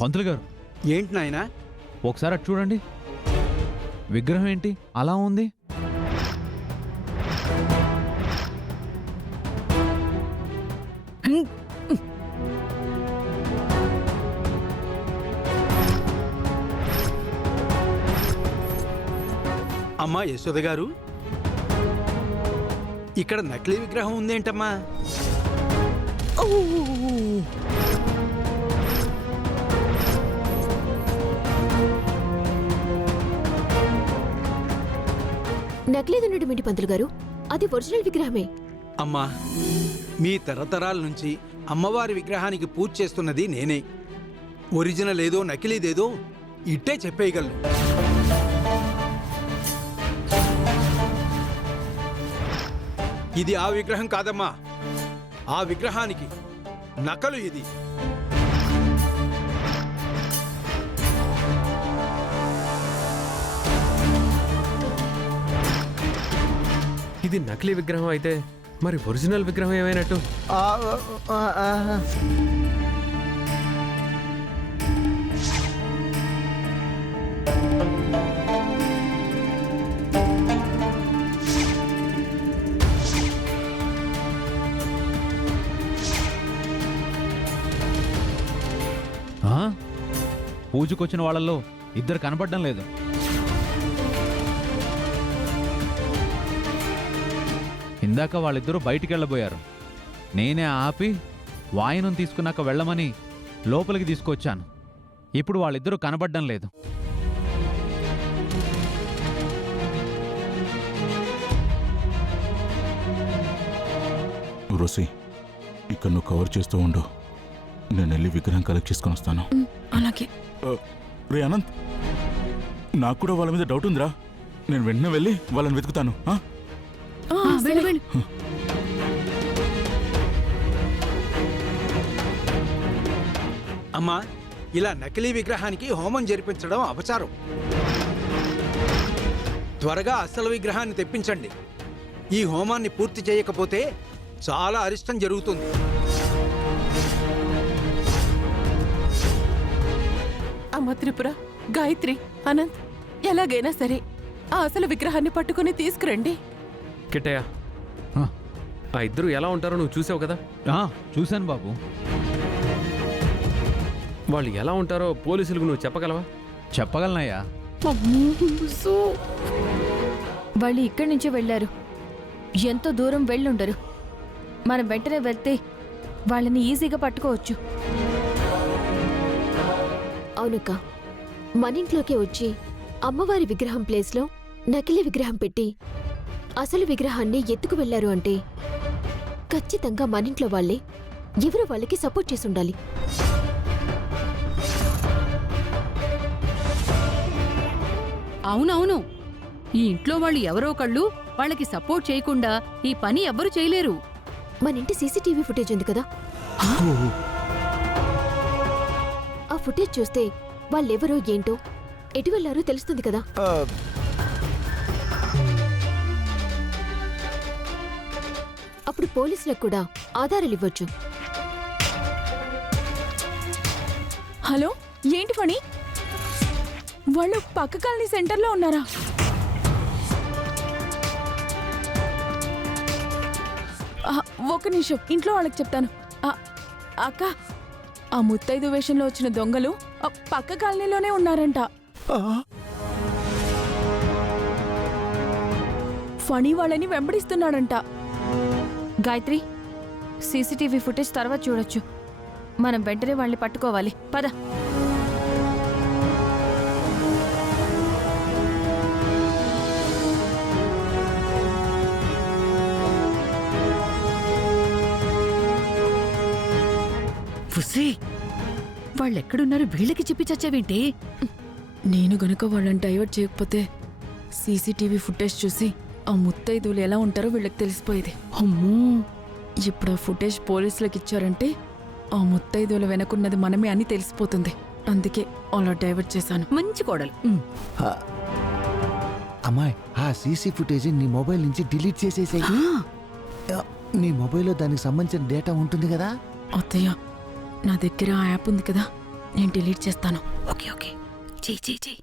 పంతులు గారు, ఏంటి నాయనా? ఒకసారి అటు చూడండి. విగ్రహం ఏంటి అలా ఉంది? అమ్మా యశోద గారు, ఇక్కడ నకిలీ విగ్రహం ఉందేంటమ్మా? నకిలీదున్నటువంటి పంతులు గారు, అది ఒరిజినల్ విగ్రహమే. అమ్మా, మీ తరతరాల నుంచి అమ్మవారి విగ్రహానికి పూజ చేస్తున్నది నేనే. ఒరిజినల్ ఏదో నకిలీదేదో ఇట్టే చెప్పేయగలను. ఇది ఆ విగ్రహం కాదమ్మా, ఆ విగ్రహానికి నకలు ఇది. ఇది నకిలీ విగ్రహం అయితే మరి ఒరిజినల్ విగ్రహం ఏమైనట్టు? పూజకొచ్చిన వాళ్ళల్లో ఇద్దరు కనపడడం లేదు. ఇందాక వాళ్ళిద్దరూ బయటికి వెళ్ళబోయారు. నేనే ఆపి వాయినం తీసుకున్నాక వెళ్ళమని లోపలికి తీసుకొచ్చాను. ఇప్పుడు వాళ్ళిద్దరూ కనబడడం లేదు. రోసి, ఇక్కడ నువ్వు కవర్ చేస్తూ ఉండు, నేను వెళ్ళి విగ్రహం కలెక్ట్ చేసుకొని వస్తాను. అలాగే. రే అనంత్, నాకు కూడా వాళ్ళ మీద డౌట్ ఉందిరా. నేను వెంటనే వెళ్ళి వాళ్ళని వెతుకుతాను. అమ్మా, ఇలా నకిలీ విగ్రహానికి హోమం జరిపించడం అపచారం. త్వరగా అసలు విగ్రహాన్ని తెప్పించండి. ఈ హోమాన్ని పూర్తి చేయకపోతే చాలా అరిష్టం జరుగుతుంది. అమ్మ త్రిపుర, గాయత్రి, అనంత్, ఎలాగైనా సరే ఆ అసలు విగ్రహాన్ని పట్టుకుని తీసుకురండి. కిట్టయ్య, ఆ ఇద్దరు ఎలా ఉంటారో నువ్వు చూసావు కదా? చూశాను బాబు. వాళ్ళు ఎలా ఉంటారో పోలీసులకు నువ్వు చెప్పగలవా? చెప్పగలనయ్యా. వాళ్ళు ఇక్కడి నుంచి వెళ్లారు, ఎంతో దూరం వెళ్ళుండరు. మనం వెంటనే వెళ్తే వాళ్ళని ఈజీగా పట్టుకోవచ్చు. అవునక్క, మన ఇంట్లోకే వచ్చి అమ్మవారి విగ్రహం ప్లేస్లో నకిలీ విగ్రహం పెట్టి అసలు విగ్రహాన్ని ఎత్తుకు వెళ్లారు అంటే ఖచ్చితంగా మన ఇంట్లో వాళ్ళే ఎవరు వాళ్ళకి సపోర్ట్ చేసి ఉండాలి. అవునవును, ఈ ఇంట్లో వాళ్ళు ఎవరో ఒకళ్ళు వాళ్ళకి సపోర్ట్ చేయకుండా ఈ పని ఎవ్వరూ చేయలేరు. మన ఇంటి సీసీటీవీ ఫుటేజ్ ఉంది కదా, ఆ ఫుటేజ్ చూస్తే వాళ్ళెవరో ఏంటో ఎటు వెళ్లారో తెలుస్తుంది కదా. అప్పుడు పోలీసులకు కూడా ఆధారాలు ఇవ్వచ్చు. హలో, ఏంటి ఫణి? వాళ్ళు పక్క కాలనీ సెంటర్లో ఉన్నారా? ఒక నిమిషం, ఇంట్లో వాళ్ళకి చెప్తాను. అక్క, ఆ ముత్తైదు వేషంలో వచ్చిన దొంగలు పక్క కాలనీలోనే ఉన్నారంట. ఫణి వాళ్ళని వెంబడిస్తున్నాడంట. గాయత్రి, సీసీటీవీ ఫుటేజ్ తర్వాత చూడొచ్చు. మనం వెంటనే వాళ్ళని పట్టుకోవాలి. పద. వాళ్ళెక్కడున్నారు వీళ్ళకి చెప్పి చచ్చావేంటి? నేను గనుక వాళ్ళని డైవర్ట్ చేయకపోతే సీసీటీవీ ఫుటేజ్ చూసి ఆ ముత్తైదువులు ఎలా ఉంటారో వీళ్ళకి తెలిసిపోయేది. అమ్మో, ఇప్పుడు ఆ ఫుటేజ్ పోలీసులకు ఇచ్చారంటే ఆ ముత్తైదువుల వెనకున్నది మనమే అని తెలిసిపోతుంది. అందుకే అలా డైవర్ట్ చేశాను. మంచి కోడలు. అమ్మాయి, ఆ సీసీ ఫుటేజ్ నీ మొబైల్ నుంచి డిలీట్ చేసేసాయి. నీ మొబైల్లో దానికి సంబంధించిన డేటా ఉంటుంది కదా. అత్తయ్య, నా దగ్గర ఆ యాప్ ఉంది కదా, నేను డిలీట్ చేస్తాను. ఓకే ఓకే, చెయ్యి చెయ్యి చెయ్యి.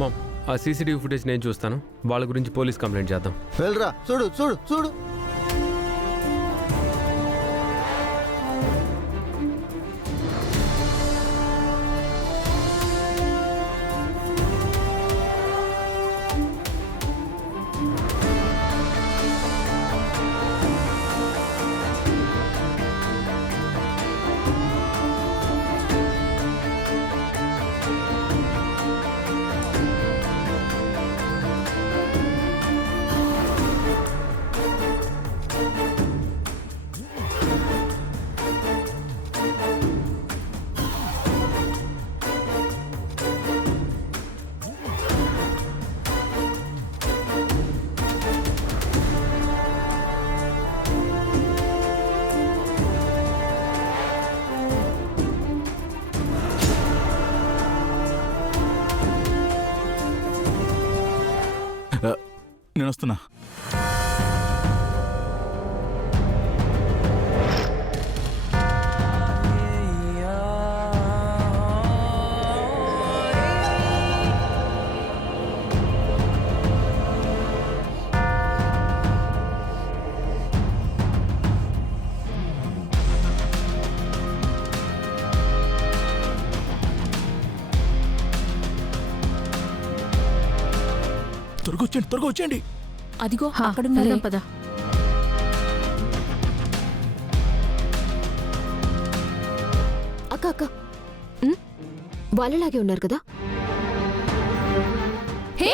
మామ్, ఆ సీసీటీవీ ఫుటేజ్ నేను చూస్తాను. వాళ్ళ గురించి పోలీస్ కంప్లైంట్ చేద్దాం. వెళ్ళరా, చూడు చూడు చూడు. నేను వస్తున్నా. త్వరగా వచ్చేయండి, త్వరగా వచ్చేయండి. అదిగో హా, అక్కడున్నారే. వెళ్దాం పద. అక్క అక్క వాళ్ళలాగే ఉన్నారు కదా. హే